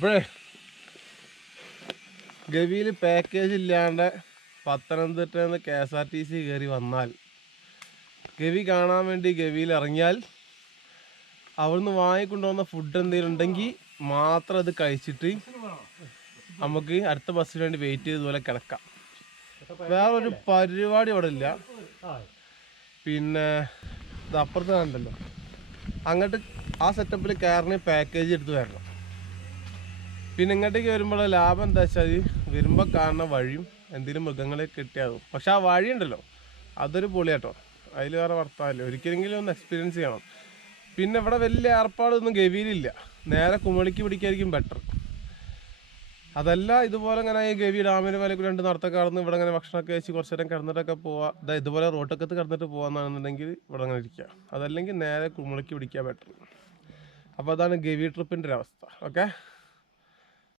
അപ്പോഴേ ഗവിയിൽ പാക്കേജ് ഇല്ലാണ്ട് പത്തനംതിട്ടയിൽ നിന്ന് KSRTC കയറി വന്നാൽ ഗവി കാണാൻ വേണ്ടി ഗവിയിൽ ഇറങ്ങിയാൽ അവിടുന്ന് വാങ്ങിക്കൊണ്ടുവന്ന ഫുഡ് എന്തെങ്കിലും ഉണ്ടെങ്കിൽ മാത്രം അത് കഴിച്ചിട്ട് നമുക്ക് അടുത്ത ബസ്സിന് വേണ്ടി വെയിറ്റ് ചെയ്തതുപോലെ കിടക്കാം. വേറൊരു പരിപാടി അവിടെ ഇല്ല. പിന്നെ ഇത് അപ്പുറത്ത് കണ്ടല്ലോ, അങ്ങോട്ട് ആ സെറ്റപ്പിൽ കയറിന് പാക്കേജ് എടുത്ത് വരണം. പിന്നെ ഇങ്ങോട്ടേക്ക് വരുമ്പോൾ ലാഭം എന്താ വെച്ചാൽ വരുമ്പോൾ കാണുന്ന വഴിയും എന്തെങ്കിലും മൃഗങ്ങളെ കിട്ടിയാകും. പക്ഷെ ആ വഴി ഉണ്ടല്ലോ അതൊരു പൊളിയാട്ടോ, അതിൽ വേറെ വർത്താനമില്ല. ഒരിക്കലെങ്കിലും ഒന്ന് എക്സ്പീരിയൻസ് ചെയ്യണം. പിന്നെ ഇവിടെ വലിയ ഏർപ്പാടൊന്നും ഗവിയിലില്ല. നേരെ കുമളിക്ക് പിടിക്കായിരിക്കും ബെറ്റർ. അതല്ല ഇതുപോലെ ഇങ്ങനെ ഈ ഗവി ഡാമിന് മേലേക്ക് 2 നടത്തൊക്കെ കടന്ന് ഇവിടെ അങ്ങനെ ഭക്ഷണമൊക്കെ വെച്ച് കുറച്ച് നേരം കിടന്നിട്ടൊക്കെ പോവാം. ഇതുപോലെ റോട്ടൊക്കത്ത് കിടന്നിട്ട് പോകാമെന്നാണെന്നുണ്ടെങ്കിൽ ഇവിടെ അങ്ങനെ ഇരിക്കുക. അതല്ലെങ്കിൽ നേരെ കുമളിക്ക് പിടിക്കുക ബെറ്റർ. അപ്പോൾ അതാണ് ഗവി ട്രിപ്പിൻ്റെ ഒരു അവസ്ഥ. ഓക്കെ.